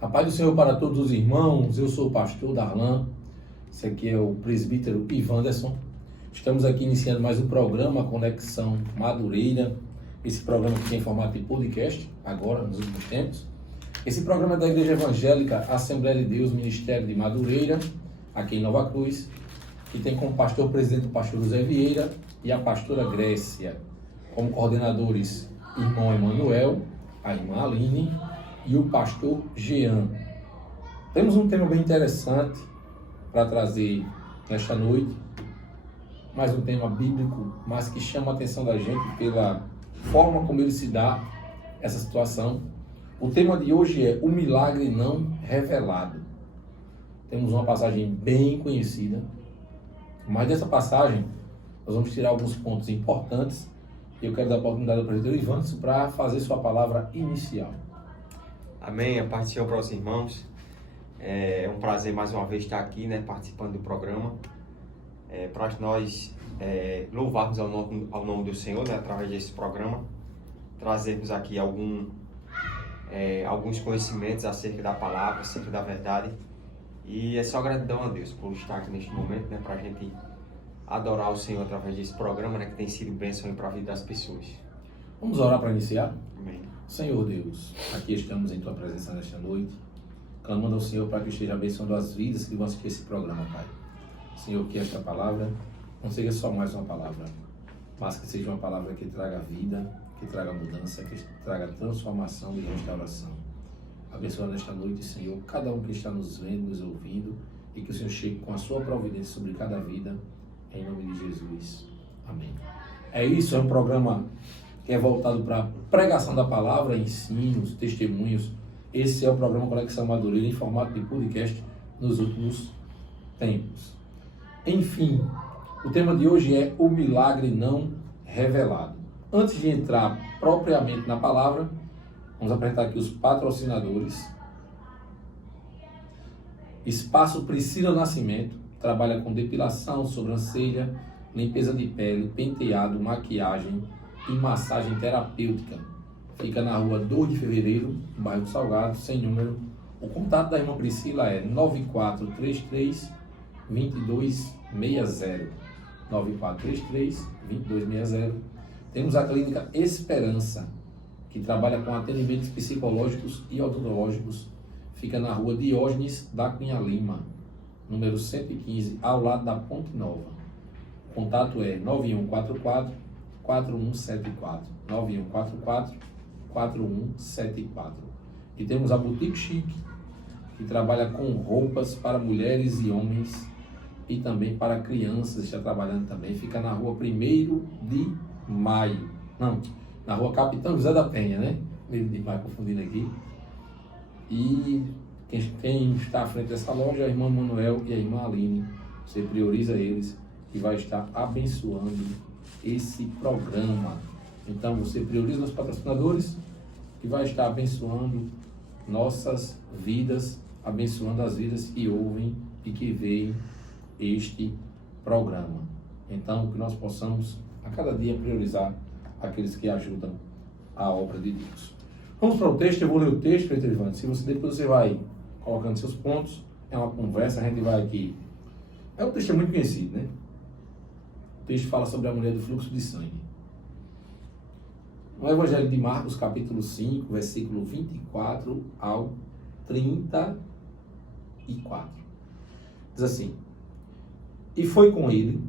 A paz do Senhor para todos os irmãos, eu sou o pastor Darlan, esse aqui é o presbítero Ivanderson. Estamos aqui iniciando mais um programa Conexão Madureira, esse programa que tem formato de podcast, agora, nos últimos tempos. Esse programa é da Igreja Evangélica Assembleia de Deus, Ministério de Madureira, aqui em Nova Cruz, que tem como pastor presidente o pastor José Vieira e a pastora Grécia, como coordenadores irmão Emanuel, a irmã Aline e o pastor Jean. Temos um tema bem interessante para trazer nesta noite, mais um tema bíblico, mas que chama a atenção da gente pela forma como ele se dá, essa situação. O tema de hoje é o milagre não revelado. Temos uma passagem bem conhecida, mas dessa passagem nós vamos tirar alguns pontos importantes e eu quero dar a oportunidade ao presbítero Ivanderson para fazer sua palavra inicial. Amém, a paz do Senhor para os irmãos. É um prazer mais uma vez estar aqui, participando do programa. Para nós louvarmos ao nome do Senhor, através desse programa, trazermos aqui alguns conhecimentos acerca da palavra, acerca da verdade. E é só gratidão a Deus por estar aqui neste momento, para a gente adorar o Senhor através desse programa, que tem sido bênção para a vida das pessoas. Vamos orar para iniciar? Amém. Senhor Deus, aqui estamos em Tua presença nesta noite, clamando ao Senhor para que esteja abençoando as vidas que vão assistir esse programa, Pai. Senhor, que esta palavra não seja só mais uma palavra, mas que seja uma palavra que traga vida, que traga mudança, que traga transformação e restauração. Abençoa nesta noite, Senhor, cada um que está nos vendo, nos ouvindo, e que o Senhor chegue com a sua providência sobre cada vida, em nome de Jesus. Amém. É isso, é um programa que é voltado para a pregação da palavra, ensinos, testemunhos. Esse é o programa Conexão Madureira em formato de podcast nos últimos tempos. Enfim, o tema de hoje é o milagre não revelado. Antes de entrar propriamente na palavra, vamos apresentar aqui os patrocinadores. Espaço Priscila Nascimento, trabalha com depilação, sobrancelha, limpeza de pele, penteado, maquiagem e massagem terapêutica. Fica na rua 2 de Fevereiro, no bairro do Salgado, sem número. O contato da irmã Priscila é 9433-2260. 9433-2260. Temos a clínica Esperança, que trabalha com atendimentos psicológicos e odontológicos. Fica na rua Diógenes da Cunha Lima, número 115, ao lado da Ponte Nova. O contato é 9144-4174. 9144-4174. E temos a Boutique Chique, que trabalha com roupas para mulheres e homens e também para crianças, está trabalhando também. Fica na rua 1º de Maio. Não, na rua Capitão José da Penha, 1º de Maio, confundindo aqui. E quem está à frente dessa loja é a irmã Manuel e a irmã Aline. Você prioriza eles e vai estar abençoando esse programa. Então você prioriza os patrocinadores e vai estar abençoando nossas vidas, abençoando as vidas que ouvem e que veem este programa. Então que nós possamos a cada dia priorizar aqueles que ajudam a obra de Deus. Vamos para o texto, eu vou ler o texto, Pedro Ivan. Depois você vai colocando seus pontos, é uma conversa, a gente vai aqui. O texto é muito conhecido, O texto fala sobre a mulher do fluxo de sangue. No Evangelho de Marcos, capítulo 5, versículo 24 ao 34. Diz assim: E foi com ele,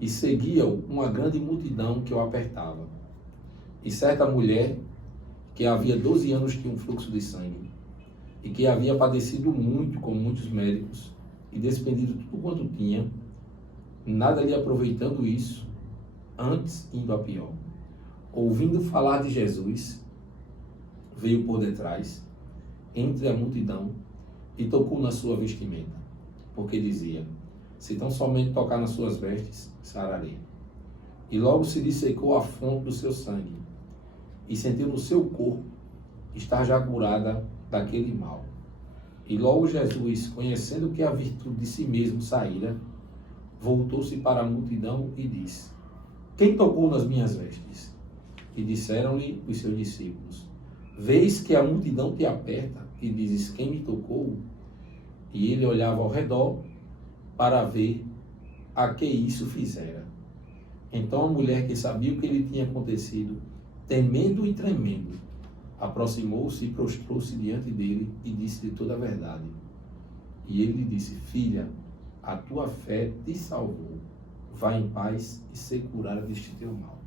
e seguia-o uma grande multidão que o apertava. E certa mulher, que havia 12 anos tinha um fluxo de sangue, e que havia padecido muito com muitos médicos, e despendido tudo quanto tinha, nada lhe aproveitando isso, antes indo a pior. Ouvindo falar de Jesus, veio por detrás, entre a multidão, e tocou na sua vestimenta, porque dizia: se tão somente tocar nas suas vestes, sararei. E logo se lhe secou a fonte do seu sangue, e sentiu no seu corpo estar já curada daquele mal. E logo Jesus, conhecendo que a virtude de si mesmo saíra, voltou-se para a multidão e disse: quem tocou nas minhas vestes? E disseram-lhe os seus discípulos. Vês que a multidão te aperta e dizes: quem me tocou? E ele olhava ao redor para ver a que isso fizera. Então a mulher, que sabia o que lhe tinha acontecido, temendo e tremendo, aproximou-se e prostrou-se diante dele e disse-lhe toda a verdade. E ele lhe disse: filha, a tua fé te salvou. Vá em paz e ser curada deste teu mal.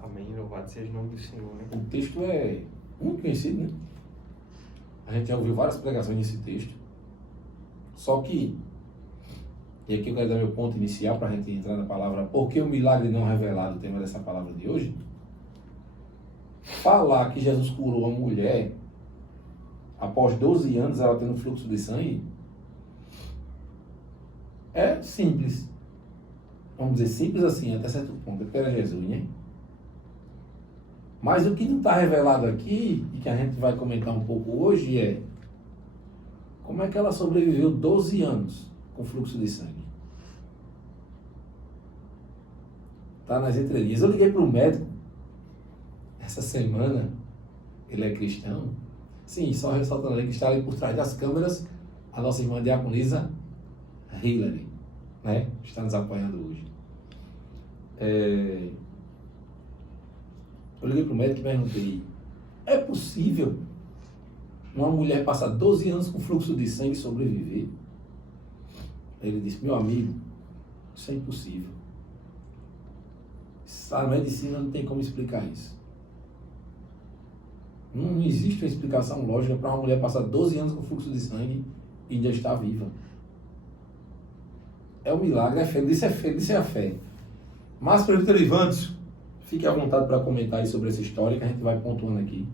Amém. Louvado seja o nome do Senhor, né? O texto é muito conhecido, né? A gente já ouviu várias pregações nesse texto. Só que, e aqui eu quero dar meu ponto inicial para a gente entrar na palavra, por que o milagre não revelado, o tema dessa palavra de hoje? Falar que Jesus curou uma mulher, após 12 anos ela tendo fluxo de sangue, é simples. Vamos dizer, simples assim, até certo ponto, porque era Jesus, né? Mas o que não está revelado aqui, e que a gente vai comentar um pouco hoje, é como é que ela sobreviveu 12 anos com fluxo de sangue. Está nas entrelinhas. Eu liguei para o médico essa semana, ele é cristão. Sim, só ressaltando ali que está ali por trás das câmeras a nossa irmã diaconisa Hillary, né? Está nos apoiando hoje. Eu liguei para o médico e perguntei: é possível uma mulher passar 12 anos com fluxo de sangue e sobreviver? Ele disse: meu amigo, isso é impossível. A medicina não tem como explicar isso. Não existe uma explicação lógica para uma mulher passar 12 anos com fluxo de sangue e ainda estar viva. É um milagre, é fé. Isso é a fé. Mas, presbítero Ivantes, fique à vontade para comentar aí sobre essa história que a gente vai pontuando aqui.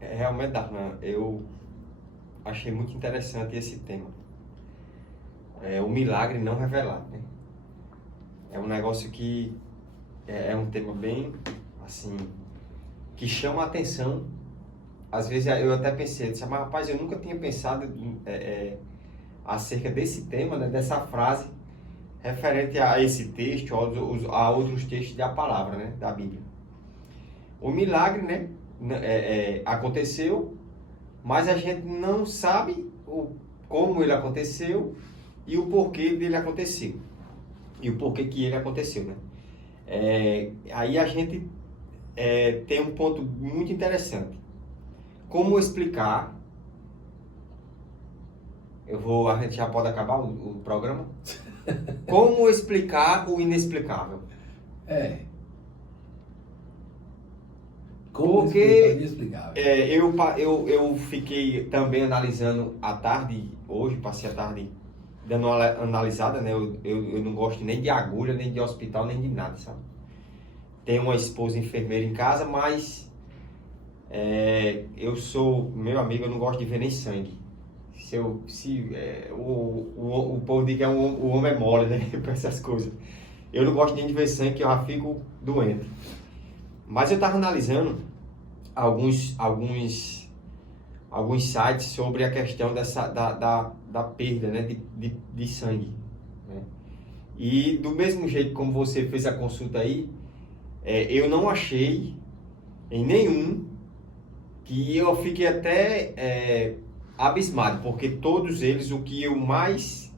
Realmente, Darlan, eu achei muito interessante esse tema. O milagre não revelado, né? É um negócio que é um tema bem, assim, que chama a atenção. Às vezes eu até pensei, disse, mas rapaz, eu nunca tinha pensado acerca desse tema, né, dessa frase, referente a esse texto, a outros textos da palavra, né, da Bíblia. O milagre, né, aconteceu, mas a gente não sabe como ele aconteceu e o porquê dele acontecer. E o porquê que ele aconteceu, né? Aí a gente tem um ponto muito interessante. Como explicar... A gente já pode acabar o programa? Como explicar o inexplicável? Porque eu fiquei também analisando à tarde, hoje, passei a tarde dando uma analisada, né? Eu não gosto nem de agulha, nem de hospital, nem de nada, sabe? Tenho uma esposa enfermeira em casa, mas eu sou, meu amigo, eu não gosto de ver nem sangue. O povo diz que o homem é mole, né? Para essas coisas. Eu não gosto nem de ver sangue, que eu já fico doente. Mas eu estava analisando alguns sites sobre a questão da perda, né, de sangue, né? E do mesmo jeito como você fez a consulta aí, eu não achei em nenhum que eu fiquei até abismado, porque todos eles, o que eu mais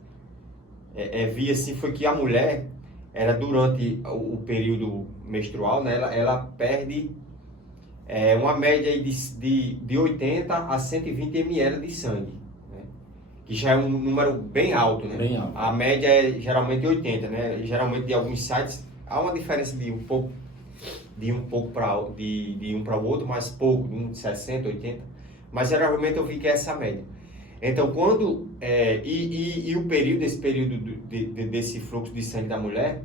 vi assim foi que a mulher, era durante o período menstrual, né, ela perde uma média de 80 a 120 ml de sangue, né, que já é um número bem alto, né? Bem alto. A média é geralmente 80, né? Geralmente de alguns sites há uma diferença de um pouco para o outro, mas pouco, de 60, 80, mas geralmente eu vi que é essa média. Então, quando o período, esse período desse fluxo de sangue da mulher,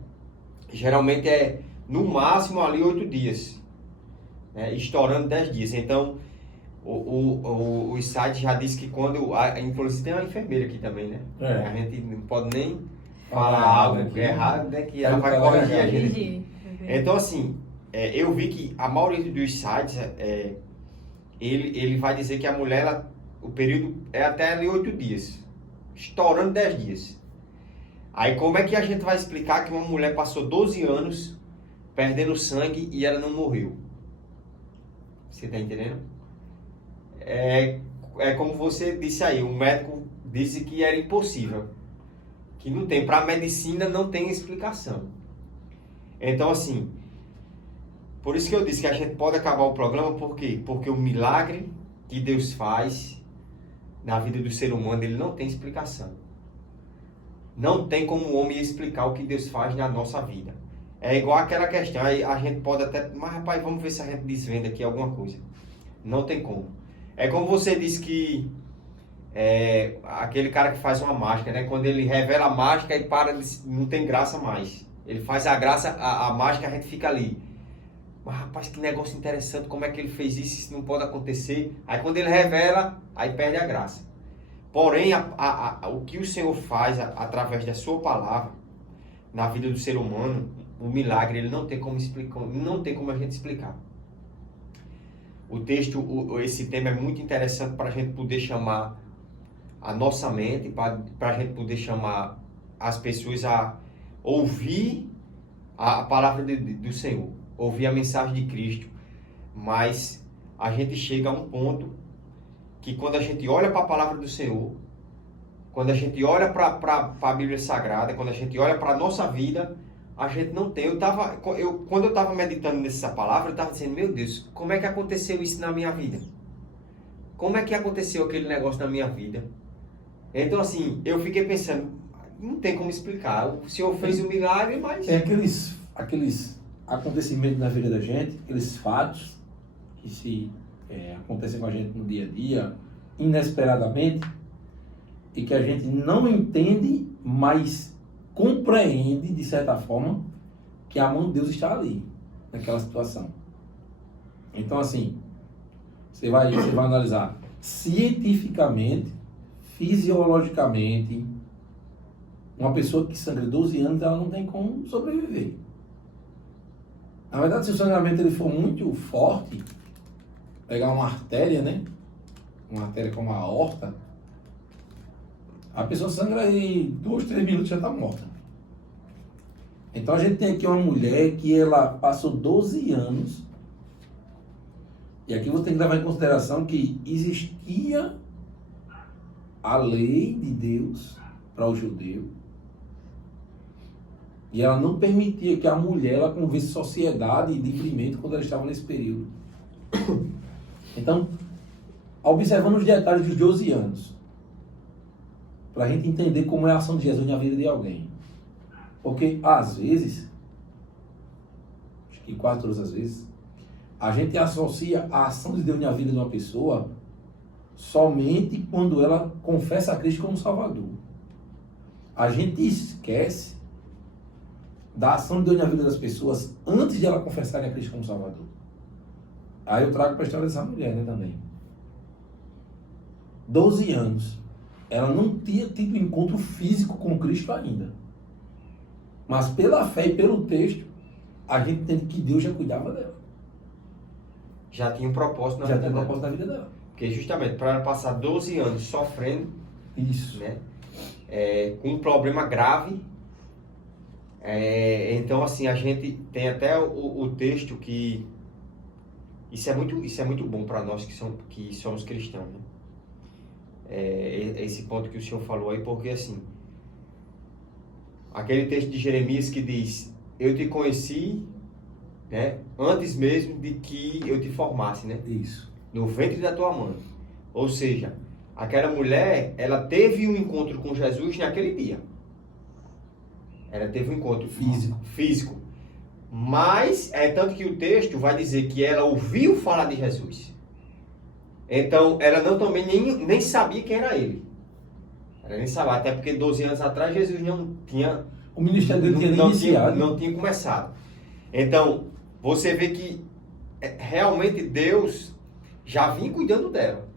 geralmente é no máximo ali 8 dias, né, estourando 10 dias. Então, o site já disse que quando, inclusive tem uma enfermeira aqui também, né? A gente não pode nem falar algo errado, né, que ela vai corrigir a gente. Então, assim, eu vi que a maioria dos sites, ele vai dizer que a mulher, o período é até ali 8 dias, estourando 10 dias. Aí como é que a gente vai explicar que uma mulher passou 12 anos perdendo sangue e ela não morreu? Você está entendendo? É como você disse aí, o médico disse que era impossível. Que não tem, para a medicina não tem explicação. Então, assim, por isso que eu disse que a gente pode acabar o programa, por quê? Porque o milagre que Deus faz na vida do ser humano, ele não tem explicação. Não tem como o homem explicar o que Deus faz na nossa vida. É igual aquela questão, aí a gente pode até, mas rapaz, vamos ver se a gente desvenda aqui alguma coisa. Não tem como. É como você disse que aquele cara que faz uma mágica, né? Quando ele revela a mágica e não tem graça mais. Ele faz a graça, a mágica, a gente fica ali. Mas rapaz, que negócio interessante, como é que ele fez isso? Isso não pode acontecer. Aí quando ele revela, aí perde a graça. Porém, o que o Senhor faz através da sua palavra na vida do ser humano, o milagre, ele não tem como explicar, não tem como a gente explicar. O texto, esse tema é muito interessante para a gente poder chamar a nossa mente, para a gente poder chamar as pessoas a ouvir a palavra do Senhor, ouvir a mensagem de Cristo. Mas a gente chega a um ponto que quando a gente olha para a palavra do Senhor, quando a gente olha para a Bíblia Sagrada, quando a gente olha para a nossa vida, a gente não tem. Quando eu estava meditando nessa palavra, eu estava dizendo, meu Deus, como é que aconteceu isso na minha vida? Como é que aconteceu aquele negócio na minha vida? Então, assim, eu fiquei pensando, não tem como explicar. O Senhor fez um milagre, mas... Tem aqueles acontecimentos na vida da gente, aqueles fatos que acontecem com a gente no dia a dia, inesperadamente, e que a gente não entende, mas compreende, de certa forma, que a mão de Deus está ali, naquela situação. Então, assim, você vai analisar cientificamente, fisiologicamente, uma pessoa que sangra 12 anos, ela não tem como sobreviver. Na verdade, se o sangramento ele for muito forte, pegar uma artéria, né? Uma artéria como a aorta, a pessoa sangra aí 2, 3 minutos já está morta. Então a gente tem aqui uma mulher que ela passou 12 anos, e aqui você tem que levar em consideração que existia a lei de Deus para o judeu, e ela não permitia que a mulher ela convivesse sociedade e livremente quando ela estava nesse período. Então, observando os detalhes dos 12 anos, para a gente entender como é a ação de Jesus na vida de alguém. Porque, às vezes, acho que quase todas as vezes, a gente associa a ação de Deus na vida de uma pessoa somente quando ela confessa a Cristo como Salvador. A gente esquece da ação de Deus na vida das pessoas antes de ela confessar a Cristo como Salvador. Aí eu trago para a história dessa mulher, né, também. 12 anos. Ela não tinha tido encontro físico com Cristo ainda. Mas pela fé e pelo texto, a gente entende que Deus já cuidava dela. Já tinha um propósito na vida dela. Já tinha um propósito na vida dela. Porque justamente para ela passar 12 anos sofrendo, isso, né? Com um problema grave. Então, assim, a gente tem até o texto que... Isso é muito bom para nós que somos cristãos, né? Esse ponto que o senhor falou aí, porque assim, aquele texto de Jeremias que diz, eu te conheci, né, antes mesmo de que eu te formasse, né? Isso. No ventre da tua mãe. Ou seja, aquela mulher, ela teve um encontro com Jesus naquele dia. Ela teve um encontro físico. Mas, tanto que o texto vai dizer que ela ouviu falar de Jesus. Então, ela não também nem sabia quem era ele. Ela nem sabia, até porque 12 anos atrás Jesus não tinha... O ministério dele tinha iniciado. Não tinha começado. Então, você vê que realmente Deus já vinha cuidando dela.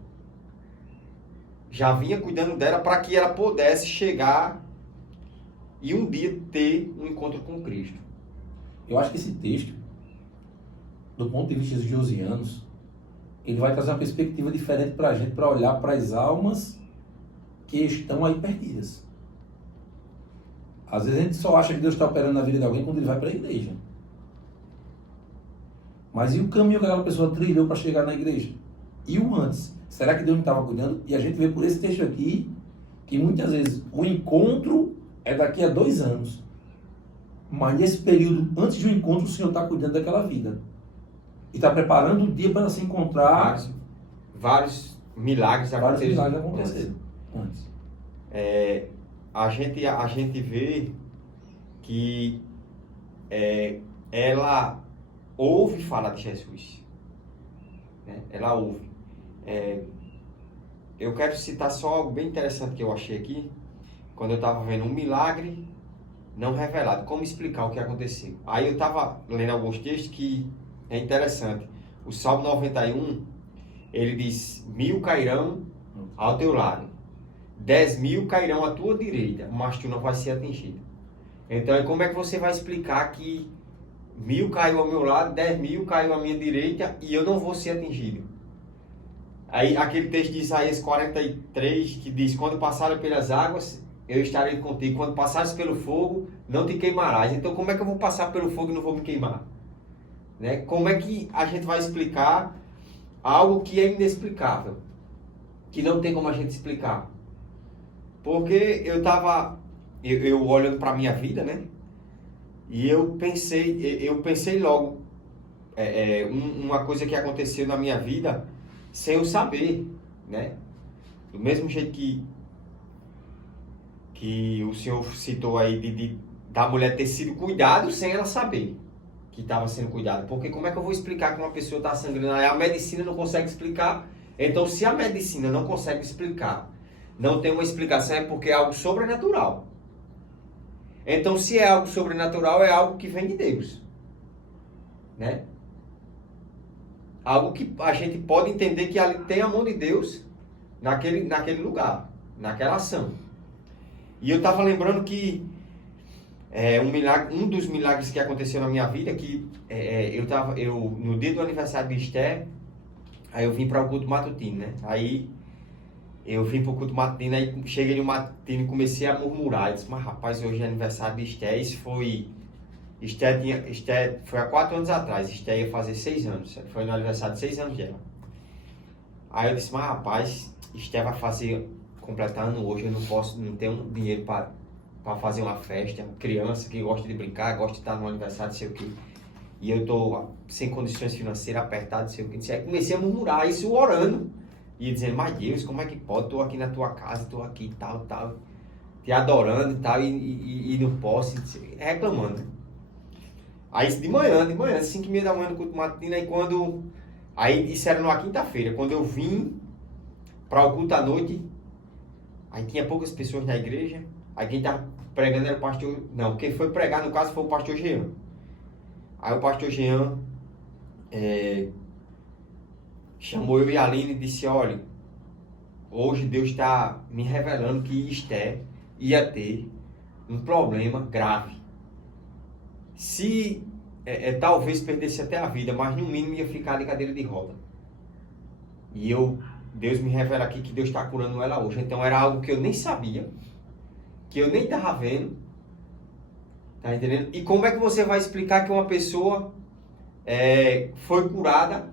Já vinha cuidando dela para que ela pudesse chegar e um dia ter um encontro com Cristo. Eu acho que esse texto, do ponto de vista dos 12 anos, ele vai trazer uma perspectiva diferente para a gente, para olhar para as almas que estão aí perdidas. Às vezes a gente só acha que Deus está operando na vida de alguém quando ele vai para a igreja. Mas e o caminho que aquela pessoa trilhou para chegar na igreja? E o antes? Será que Deus não estava cuidando? E a gente vê por esse texto aqui que muitas vezes o encontro é daqui a 2 anos. Mas nesse período, antes do encontro, o Senhor está cuidando daquela vida. E está preparando o dia para ela se encontrar. Vários milagres aconteceram antes. A gente vê que ela ouve falar de Jesus. Né? Ela ouve. Eu quero citar só algo bem interessante que eu achei aqui. Quando eu estava vendo um milagre não revelado. Como explicar o que aconteceu? Aí eu estava lendo alguns textos que é interessante. O Salmo 91, ele diz: 1000 cairão ao teu lado, 10.000 cairão à tua direita, mas tu não vai ser atingido. Então, como é que você vai explicar que 1000 caiu ao meu lado, 10.000 caiu à minha direita e eu não vou ser atingido? Aí, aquele texto de Isaías 43, que diz: quando passares pelas águas, eu estarei contigo. Quando passares pelo fogo, não te queimarás. Então, como é que eu vou passar pelo fogo e não vou me queimar? Né? Como é que a gente vai explicar algo que é inexplicável? Que não tem como a gente explicar. Porque eu olhando para a minha vida, né? E eu pensei logo, uma coisa que aconteceu na minha vida sem eu saber, né? Do mesmo jeito que o senhor citou aí da mulher ter sido cuidada sem ela saber que estava sendo cuidada. Porque como é que eu vou explicar que uma pessoa está sangrando? A medicina não consegue explicar. Então, se a medicina não consegue explicar, não tem uma explicação, é porque é algo sobrenatural. Então, se é algo sobrenatural, é algo que vem de Deus. Né? Algo que a gente pode entender que ali tem a mão de Deus naquele lugar, naquela ação. E eu estava lembrando que um dos milagres que aconteceu na minha vida, que eu no dia do aniversário de Esther, aí eu vim para o culto matutino, né? Aí eu vim para o culto matutino, aí cheguei no matutino e comecei a murmurar. Eu disse: mas rapaz, hoje é aniversário de Esther. Isso foi... Esther foi há 4 anos atrás. Esther ia fazer 6 anos. Foi no aniversário de 6 anos dela. Aí eu disse: mas rapaz, Esther vai completar ano hoje. Eu não tenho dinheiro para fazer uma festa. Criança que gosta de brincar, gosta de estar no aniversário, não sei o quê. E eu estou sem condições financeiras, apertado, não sei o quê. Aí comecei a murmurar isso orando. E dizendo: mas Deus, como é que pode? Estou aqui na tua casa, estou aqui e tal, te adorando e tal, e não posso, reclamando. Aí de manhã, 5h30 da manhã no culto matutino, aí isso era numa quinta-feira, quando eu vim para o culto à noite, aí tinha poucas pessoas na igreja, aí quem estava pregando era o pastor, não, quem foi pregar no caso foi o pastor Jean. Aí o pastor Jean chamou eu e a Aline e disse: olha, hoje Deus está me revelando que Esther ia ter um problema grave. Se talvez perdesse até a vida, mas no mínimo ia ficar de cadeira de roda. E Deus me revela aqui que Deus está curando ela hoje. Então era algo que eu nem sabia, que eu nem estava vendo. Tá entendendo? E como é que você vai explicar que uma pessoa foi curada,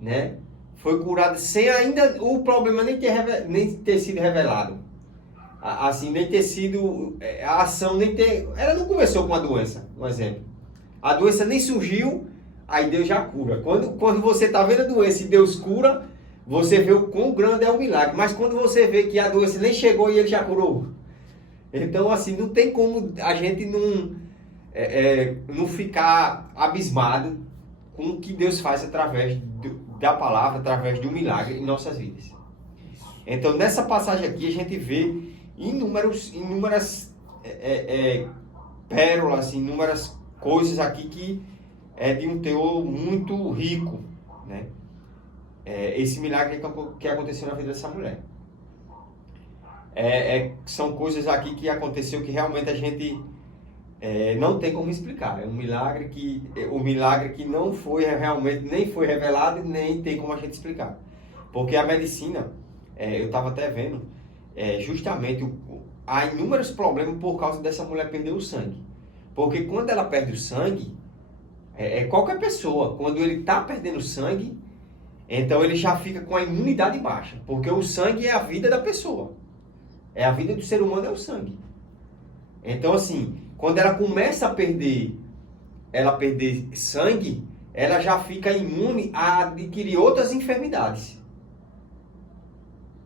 né? Foi curada sem ainda o problema nem ter sido revelado. Assim, nem ter sido a ação, ela não começou com a doença, um exemplo. A doença nem surgiu, aí Deus já cura. Quando você está vendo a doença e Deus cura, você vê o quão grande é o milagre. Mas quando você vê que a doença nem chegou e Ele já curou. Então, assim, não tem como a gente não ficar abismado com o que Deus faz através da palavra, através do milagre em nossas vidas. Então, nessa passagem aqui, a gente vê inúmeras pérolas, inúmeras coisas aqui que é de um teor muito rico, né? Esse milagre que aconteceu na vida dessa mulher. São coisas aqui que aconteceu que realmente a gente não tem como explicar. É um milagre que não foi realmente, nem foi revelado, nem tem como a gente explicar. Porque a medicina, eu estava até vendo, justamente há inúmeros problemas por causa dessa mulher perder o sangue. Porque quando ela perde o sangue, Qualquer pessoa, quando ele está perdendo sangue, então ele já fica com a imunidade baixa, porque o sangue é a vida da pessoa. A vida do ser humano é o sangue. Então, assim, quando ela começa a perder sangue, ela já fica imune a adquirir outras enfermidades.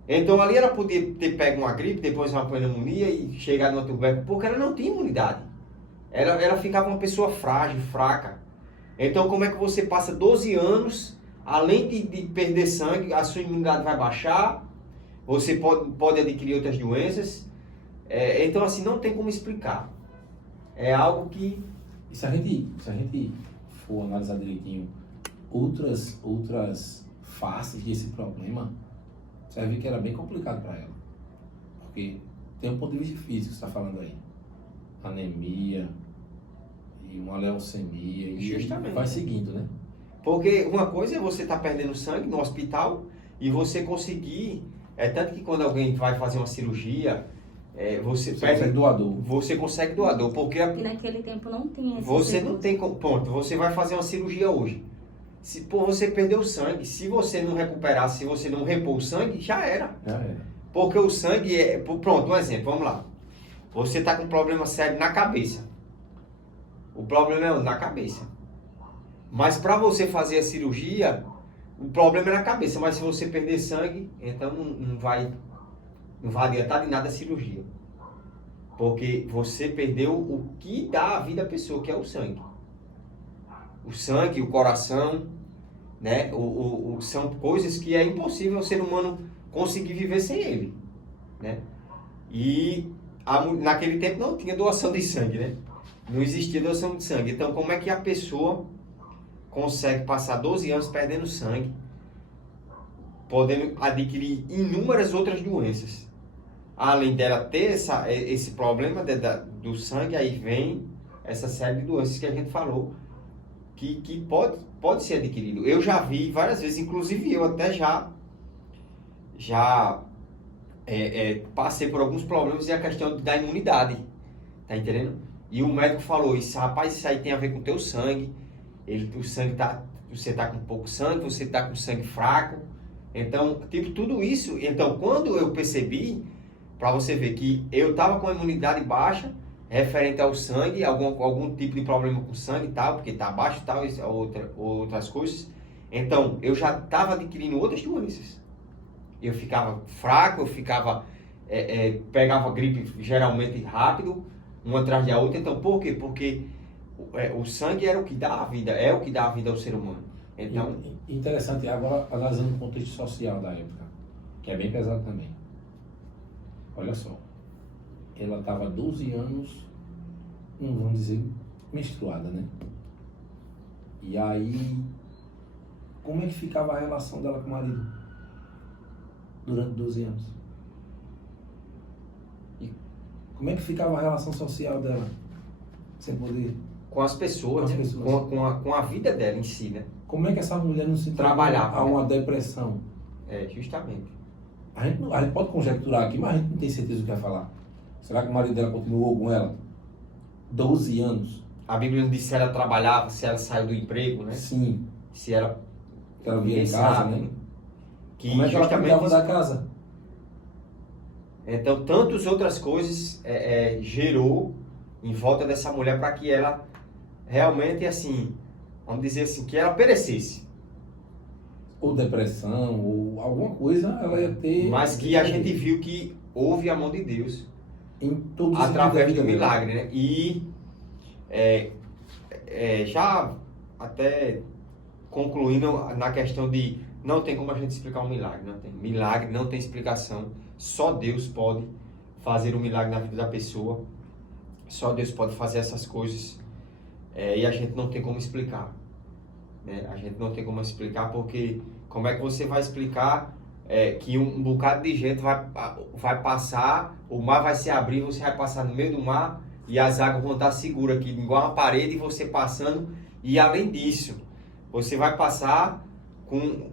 Então, ali ela podia ter pego uma gripe, depois uma pneumonia e chegar no tubérculo, porque ela não tinha imunidade. Ela ficava uma pessoa frágil, fraca. Então, como é que você passa 12 anos, além de perder sangue, a sua imunidade vai baixar, você pode adquirir outras doenças. Então, assim, não tem como explicar. É algo que... E se a gente for analisar direitinho outras faces desse problema, você vai ver que era bem complicado para ela. Porque tem um ponto de vista físico que você está falando aí. Anemia e uma leucemia. E justamente. Vai seguindo, né? Porque uma coisa é você estar perdendo sangue no hospital e você conseguir... tanto que quando alguém vai fazer uma cirurgia... Você consegue doador. Você consegue doador, porque... E naquele tempo não tinha esse Você não tem... Ponto, você vai fazer uma cirurgia hoje. Você perdeu sangue, se você não recuperar, se você não repor o sangue, já era. Porque o sangue é... Pronto, um exemplo, vamos lá. Você está com um problema sério na cabeça. O problema é na cabeça. Mas para você fazer a cirurgia, o problema é na cabeça. Mas se você perder sangue, então não vai adiantar de nada a cirurgia. Porque você perdeu o que dá a vida à pessoa, que é o sangue. O sangue, o coração, né? São coisas que é impossível o ser humano conseguir viver sem ele, né? E naquele tempo não tinha doação de sangue, né? Não existia doação de sangue. Então, como é que a pessoa consegue passar 12 anos perdendo sangue, podendo adquirir inúmeras outras doenças? Além dela ter esse problema do sangue, aí vem essa série de doenças que a gente falou, que pode ser adquirido. Eu já vi várias vezes, inclusive eu até já passei por alguns problemas e a questão da imunidade, tá entendendo? E o médico falou, rapaz, isso aí tem a ver com o teu sangue, você tá com pouco sangue, você tá com sangue fraco, então, tipo, tudo isso. Então, quando eu percebi, para você ver que eu tava com a imunidade baixa, referente ao sangue, algum tipo de problema com sangue e tal, porque tá baixo e tal, outras coisas, então, eu já tava adquirindo outras doenças. Eu ficava fraco, pegava gripe geralmente rápido, uma atrás da outra. Então, por quê? Porque o sangue era o que dá a vida, é o que dá a vida ao ser humano. Então, interessante, agora analisando o contexto social da época, que é bem pesado também. Olha só, ela estava 12 anos, vamos dizer, menstruada, né? E aí, como é que ficava a relação dela com o marido durante 12 anos? E como é que ficava a relação social dela sem poder... Com as pessoas, com a vida dela em si, né? Como é que essa mulher não se trabalhava a uma depressão? Justamente. A gente pode conjecturar aqui, mas a gente não tem certeza do que vai falar. Será que o marido dela continuou com ela 12 anos? A Bíblia não diz se ela trabalhava, se ela saiu do emprego, né? Sim. Se ela... Que ela via em casa, né? Como é que ela cuidava da casa? Então, tantas outras coisas gerou em volta dessa mulher para que ela realmente, assim, vamos dizer assim, que ela perecesse. Ou depressão, ou alguma coisa ela ia ter... Mas que a gente viu que houve a mão de Deus em todos através do milagre, né? E já até concluindo na questão de não tem como a gente explicar um milagre, não tem. Milagre não tem explicação. Só Deus pode fazer um milagre na vida da pessoa. Só Deus pode fazer essas coisas. E a gente não tem como explicar. Né? A gente não tem como explicar porque como é que você vai explicar que um bocado de gente vai passar, o mar vai se abrir, você vai passar no meio do mar e as águas vão estar seguras aqui, igual uma parede, e você passando. E além disso, você vai passar com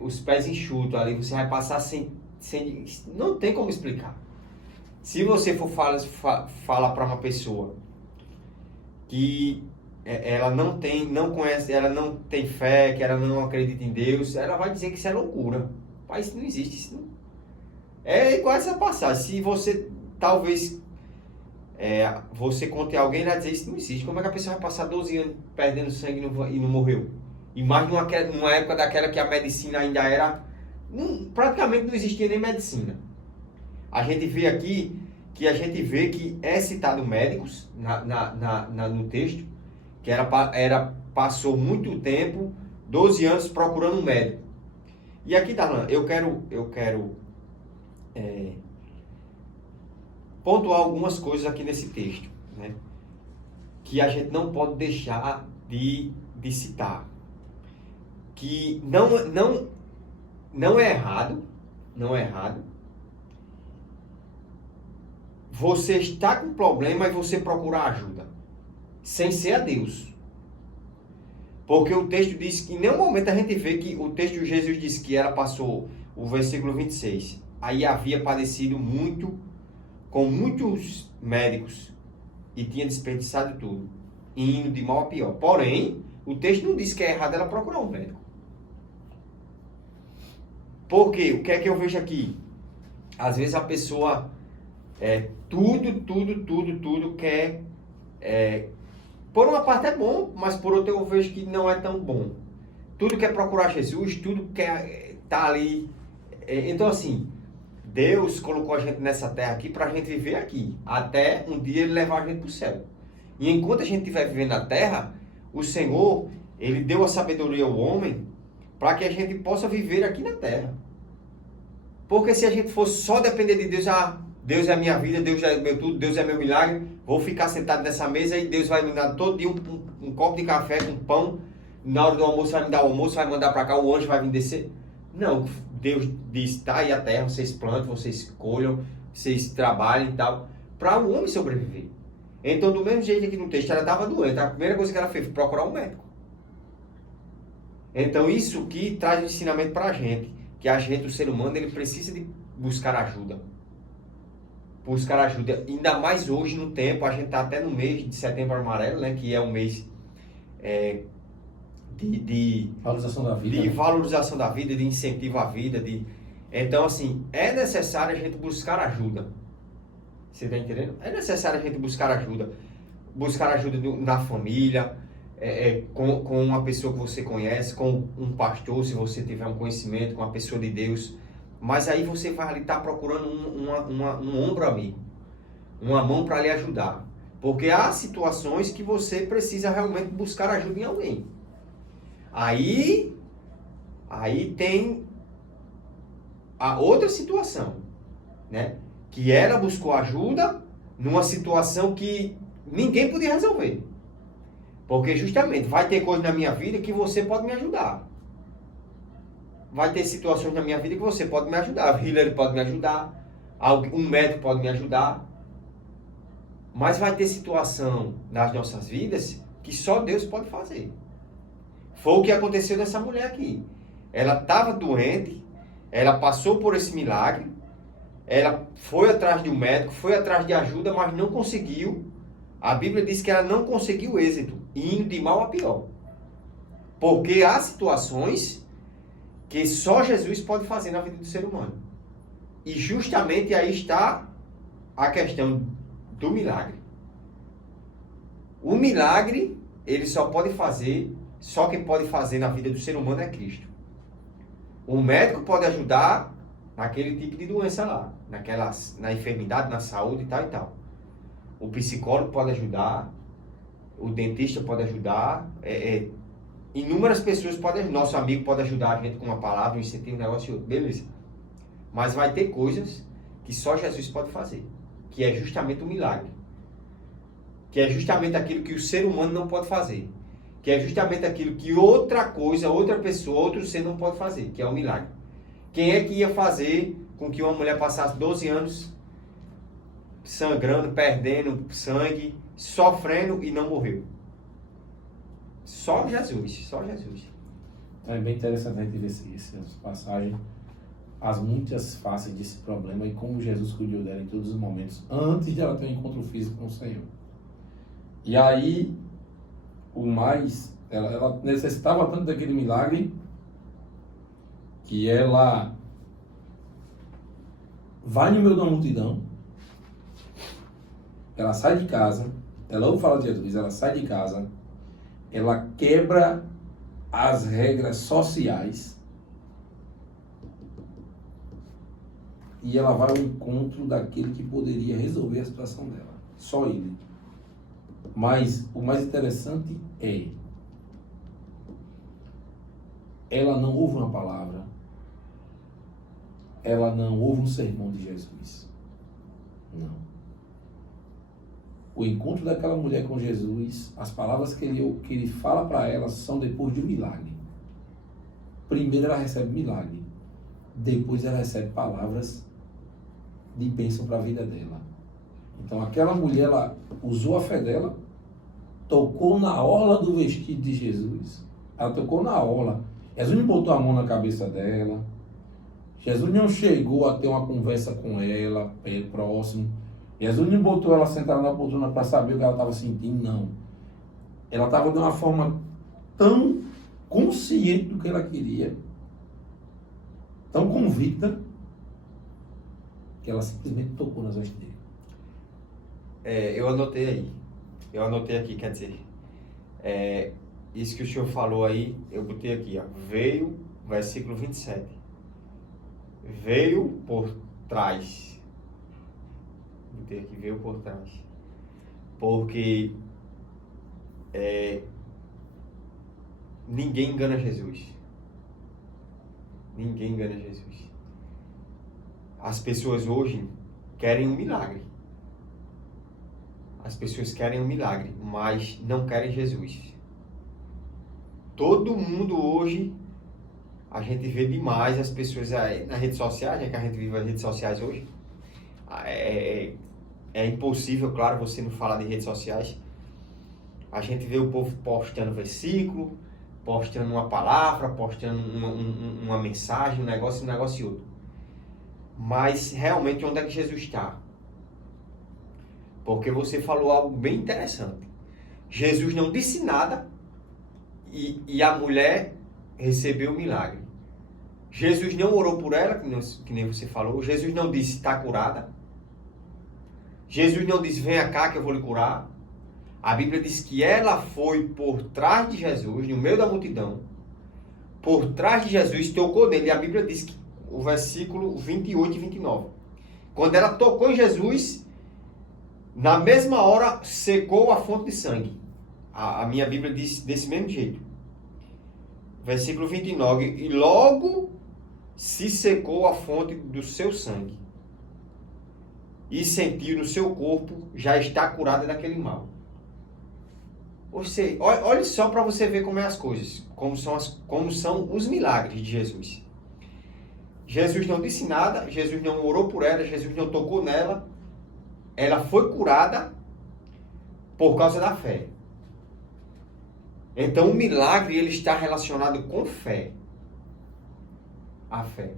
os pés enxutos ali, você vai passar sem... Não tem como explicar. Se você for falar para uma pessoa que ela não conhece, ela não tem fé, que ela não acredita em Deus, ela vai dizer que isso é loucura. Mas isso não existe, isso não... É igual essa passagem. Se você, talvez, você conte a alguém e vai dizer isso não existe. Como é que a pessoa vai passar 12 anos perdendo sangue e não morreu? E mais numa época daquela que a medicina ainda era... praticamente não existia nem medicina. A gente vê aqui que é citado médicos no texto, que passou muito tempo, 12 anos procurando um médico. E aqui, Darlan, eu quero pontuar algumas coisas aqui nesse texto, né, que a gente não pode deixar de citar. Que não é errado você está com problema e você procurar ajuda, sem ser a Deus. Porque o texto diz que em nenhum momento a gente vê que o texto de Jesus diz que ela passou, o versículo 26, aí havia padecido muito, com muitos médicos, e tinha desperdiçado tudo, indo de mal a pior. Porém, o texto não diz que é errado ela procurar um médico. Por quê? O que é que eu vejo aqui? Às vezes a pessoa tudo quer... por uma parte é bom, mas por outra eu vejo que não é tão bom. Tudo quer procurar Jesus, tudo quer estar ali. Então assim, Deus colocou a gente nessa terra aqui para a gente viver aqui, até um dia Ele levar a gente para o céu. E enquanto a gente estiver vivendo na terra, o Senhor, Ele deu a sabedoria ao homem para que a gente possa viver aqui na terra. Porque se a gente fosse só depender de Deus, Deus é a minha vida, Deus é meu tudo, Deus é meu milagre, vou ficar sentado nessa mesa e Deus vai me dar todo dia um copo de café com pão, na hora do almoço vai me dar o almoço, vai mandar para cá, o anjo vai vir descer. Não, Deus diz, tá aí a terra, vocês plantam, vocês colham, vocês trabalham e tal, para o homem sobreviver. Então, do mesmo jeito aqui no texto, ela estava doente, a primeira coisa que ela fez foi procurar um médico. Então, isso que traz um ensinamento para a gente, que a gente, o ser humano, ele precisa de buscar ajuda. Buscar ajuda, ainda mais hoje no tempo, a gente está até no mês de Setembro Amarelo, né, que é um mês de valorização da vida, de valorização da vida, de incentivo à vida, então assim, é necessário a gente buscar ajuda. Você está entendendo? É necessário a gente buscar ajuda na família, com uma pessoa que você conhece, com um pastor, se você tiver um conhecimento, com uma pessoa de Deus. Mas aí você vai ali estar procurando um ombro amigo, uma mão para lhe ajudar. Porque há situações que você precisa realmente buscar ajuda em alguém. Aí tem a outra situação, né? Que ela buscou ajuda numa situação que ninguém podia resolver. Porque justamente vai ter coisa na minha vida que você pode me ajudar. Vai ter situações na minha vida que você pode me ajudar. O Hillary pode me ajudar. Um médico pode me ajudar. Mas vai ter situação nas nossas vidas que só Deus pode fazer. Foi o que aconteceu nessa mulher aqui. Ela estava doente. Ela passou por esse milagre. Ela foi atrás de um médico. Foi atrás de ajuda, mas não conseguiu. A Bíblia diz que ela não conseguiu êxito. Indo de mal a pior. Porque há situações que só Jesus pode fazer na vida do ser humano. E justamente aí está a questão do milagre. O milagre, ele só quem pode fazer na vida do ser humano é Cristo. O médico pode ajudar naquele tipo de doença lá, na enfermidade, na saúde e tal e tal. O psicólogo pode ajudar, o dentista pode ajudar, inúmeras pessoas podem, nosso amigo pode ajudar a gente com uma palavra, um incentivo, um negócio e outro, beleza. Mas vai ter coisas que só Jesus pode fazer, que é justamente o milagre. Que é justamente aquilo que o ser humano não pode fazer. Que é justamente aquilo que outra coisa, outra pessoa, outro ser não pode fazer, que é o milagre. Quem é que ia fazer com que uma mulher passasse 12 anos sangrando, perdendo sangue, sofrendo e não morreu? Só Jesus, só Jesus. É bem interessante a gente ver essa passagem, as muitas faces desse problema e como Jesus cuidou dela em todos os momentos, antes de ela ter um encontro físico com o Senhor. E aí, ela necessitava tanto daquele milagre que ela vai no meio da multidão, ela sai de casa, ela ouve falar de Jesus, ela sai de casa, ela quebra as regras sociais e ela vai ao encontro daquele que poderia resolver a situação dela. Só ele. Mas o mais interessante é, ela não ouve uma palavra, ela não ouve um sermão de Jesus. Não. O encontro daquela mulher com Jesus, as palavras que ele fala para ela são depois de um milagre. Primeiro ela recebe milagre, depois ela recebe palavras de bênção para a vida dela. Então aquela mulher, ela usou a fé dela, tocou na orla do vestido de Jesus, ela tocou na orla. Jesus não botou a mão na cabeça dela, Jesus não chegou a ter uma conversa com ela, próximo. Jesus não botou ela sentada na poltrona para saber o que ela estava sentindo, não. Ela estava de uma forma tão consciente do que ela queria, tão convicta, que ela simplesmente tocou nas vestes dele. Eu anotei aqui, quer dizer, isso que o senhor falou aí, eu botei aqui, ó, veio, versículo 27, veio por trás, botei aqui, veio por trás, porque ninguém engana Jesus, as pessoas hoje querem um milagre, mas não querem Jesus. Todo mundo hoje, a gente vê demais as pessoas nas redes sociais, que a gente vive as redes sociais hoje. É impossível, claro, você não falar de redes sociais. A gente vê o povo postando versículo, postando uma palavra, postando uma mensagem, um negócio e outro. Mas realmente onde é que Jesus está? Porque você falou algo bem interessante. Jesus não disse nada e a mulher recebeu o milagre. Jesus não orou por ela, que nem você falou. Jesus não disse, está curada. Jesus não disse, venha cá que eu vou lhe curar. A Bíblia diz que ela foi por trás de Jesus, no meio da multidão. Por trás de Jesus, tocou nele. E a Bíblia diz que o versículo 28 e 29. Quando ela tocou em Jesus, na mesma hora secou a fonte de sangue. A minha Bíblia diz desse mesmo jeito. Versículo 29. E logo se secou a fonte do seu sangue. E sentiu no seu corpo, já está curada daquele mal. Olhe só para você ver como é as coisas. Como são os milagres de Jesus. Jesus não disse nada, Jesus não orou por ela, Jesus não tocou nela. Ela foi curada por causa da fé. Então o milagre ele está relacionado com fé. A fé.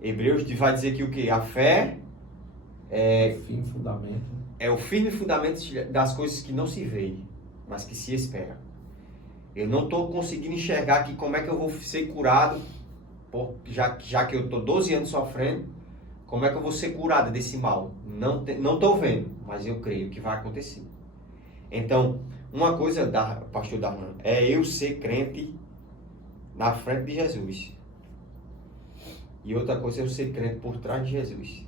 Hebreus vai dizer que o quê? A fé é o firme fundamento das coisas que não se vê, mas que se espera. Eu não estou conseguindo enxergar aqui como é que eu vou ser curado, já que eu estou 12 anos sofrendo. Como é que eu vou ser curado desse mal? Não estou vendo, mas eu creio que vai acontecer. Então, uma coisa, pastor Darlan, é eu ser crente na frente de Jesus. E outra coisa é eu ser crente por trás de Jesus.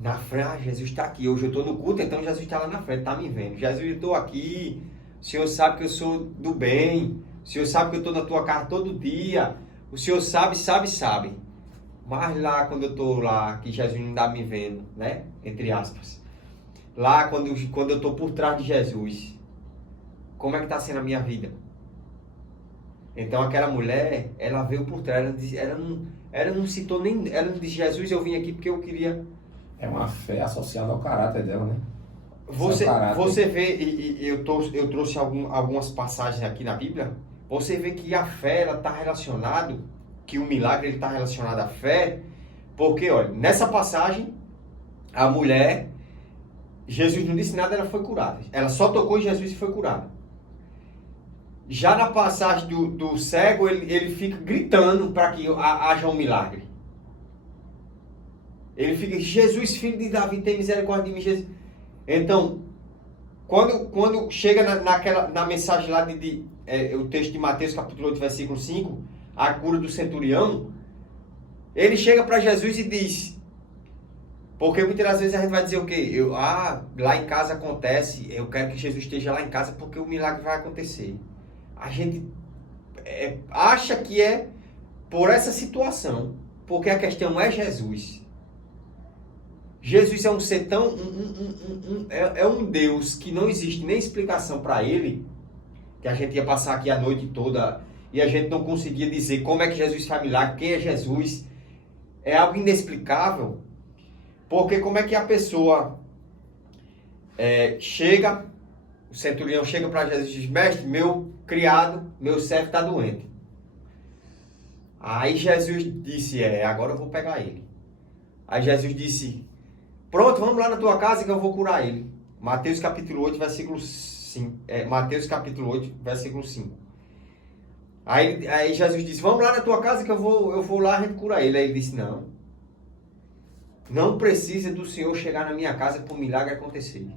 Na frente, Jesus está aqui. Hoje eu estou no culto, então Jesus está lá na frente, está me vendo. Jesus, eu estou aqui. O Senhor sabe que eu sou do bem. O Senhor sabe que eu estou na tua casa todo dia. O Senhor sabe. Mas lá, quando eu estou lá, que Jesus não está me vendo, né? Entre aspas. Lá, quando eu estou por trás de Jesus, como é que está sendo a minha vida? Então, aquela mulher, ela veio por trás, ela não citou nem, ela não disse, Jesus, eu vim aqui porque eu queria... É uma fé associada ao caráter dela, né? Você vê, eu trouxe algumas passagens aqui na Bíblia, você vê que a fé, ela está relacionada, que o milagre está relacionado à fé, porque, olha, nessa passagem, a mulher, Jesus não disse nada, ela foi curada. Ela só tocou em Jesus e foi curada. Já na passagem do cego, ele fica gritando para que haja um milagre. Ele fica, Jesus, filho de Davi, tem misericórdia de mim, Jesus. Então, quando chega na mensagem lá o texto de Mateus, capítulo 8, versículo 5, a cura do centurião, ele chega para Jesus e diz, porque muitas das vezes a gente vai dizer o quê? Lá em casa acontece, eu quero que Jesus esteja lá em casa porque o milagre vai acontecer. A gente acha que é por essa situação, porque a questão é Jesus. Jesus é um ser tão... é um Deus que não existe nem explicação para ele, que a gente ia passar aqui a noite toda e a gente não conseguia dizer como é que Jesus faz milagre, quem é Jesus. É algo inexplicável, porque como é que a pessoa chega, o centurião chega para Jesus e diz, mestre, meu criado, meu servo está doente. Aí Jesus disse, agora eu vou pegar ele. Aí Jesus disse, pronto, vamos lá na tua casa que eu vou curar ele. Mateus capítulo 8, versículo 5. Mateus capítulo 8, versículo 5. Aí Jesus disse, vamos lá na tua casa que eu vou lá, a gente cura ele. Aí ele disse, não precisa do Senhor chegar na minha casa para um milagre acontecer.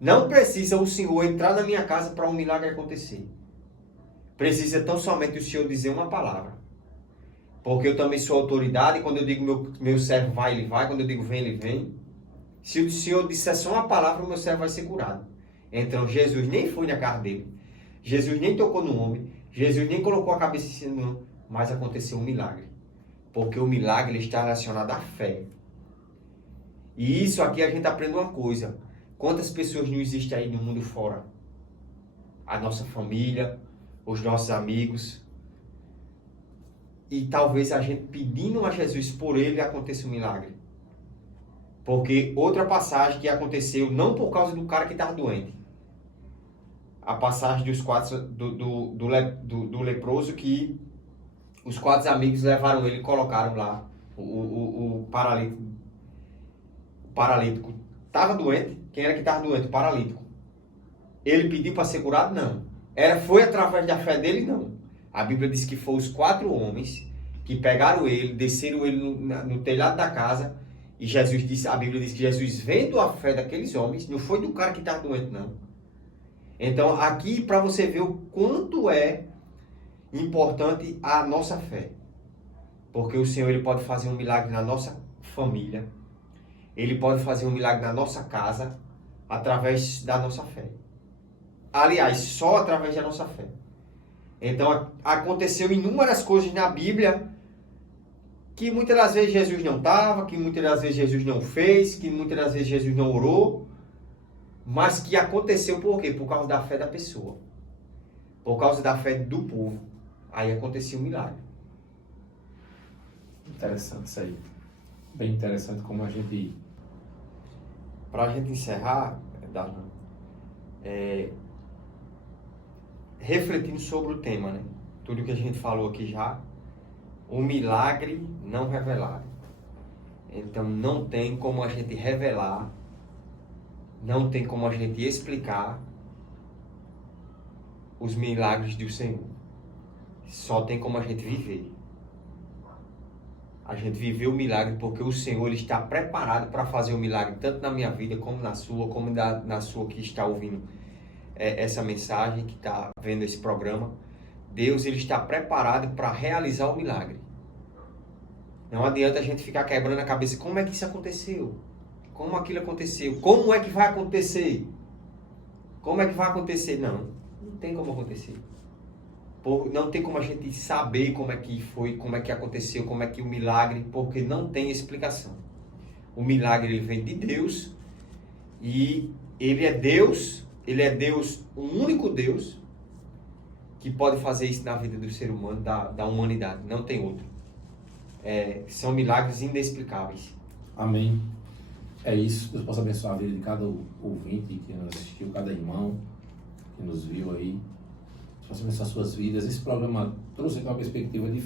Não precisa o Senhor entrar na minha casa para um milagre acontecer. Precisa tão somente o Senhor dizer uma palavra. Porque eu também sou autoridade, e quando eu digo meu servo vai, ele vai. Quando eu digo vem, ele vem. Se o Senhor disser só uma palavra, o meu servo vai ser curado. Então Jesus nem foi na casa dele. Jesus nem tocou no homem. Jesus nem colocou a cabeça em cima, mas aconteceu um milagre. Porque o milagre está relacionado à fé. E isso aqui a gente aprende uma coisa. Quantas pessoas não existem aí no mundo fora? A nossa família, os nossos amigos. E talvez a gente pedindo a Jesus por ele aconteça um milagre. Porque outra passagem que aconteceu, não por causa do cara que estava doente. A passagem dos do leproso, que os 4 amigos levaram ele e colocaram lá o paralítico. O paralítico estava doente. Quem era que estava doente? O paralítico. Ele pediu para ser curado? Não. Foi através da fé dele? Não. A Bíblia diz que foram os 4 homens que pegaram ele, desceram ele no telhado da casa, e a Bíblia diz que Jesus, vendo a fé daqueles homens, não foi do cara que estava doente, não. Então, aqui para você ver o quanto é importante a nossa fé. Porque o Senhor ele pode fazer um milagre na nossa família, ele pode fazer um milagre na nossa casa, através da nossa fé. Aliás, só através da nossa fé. Então, aconteceu inúmeras coisas na Bíblia que muitas das vezes Jesus não estava, que muitas das vezes Jesus não fez, que muitas das vezes Jesus não orou, mas que aconteceu por quê? Por causa da fé da pessoa. Por causa da fé do povo. Aí aconteceu um milagre. Interessante isso aí. Bem interessante como a gente... Para a gente encerrar, Darlan, refletindo sobre o tema, né? Tudo que a gente falou aqui já, o milagre não revelado. Então não tem como a gente revelar, não tem como a gente explicar os milagres do Senhor. Só tem como a gente viver. A gente viver o milagre porque o Senhor ele está preparado para fazer o milagre tanto na minha vida como na sua, como na sua que está ouvindo essa mensagem, que está vendo esse programa. Deus ele está preparado para realizar o milagre. Não adianta a gente ficar quebrando a cabeça. Como é que isso aconteceu? Como aquilo aconteceu? Como é que vai acontecer? Como é que vai acontecer? Não tem como acontecer. Não tem como a gente saber como é que foi, como é que aconteceu, como é que o milagre, porque não tem explicação. O milagre ele vem de Deus e ele é Deus, o único Deus que pode fazer isso na vida do ser humano, da humanidade. Não tem outro. São milagres inexplicáveis. Amém. É isso. Deus possa abençoar a vida de cada ouvinte que nos assistiu, cada irmão que nos viu aí. Deus possa abençoar suas vidas. Esse programa trouxe uma perspectiva diferente.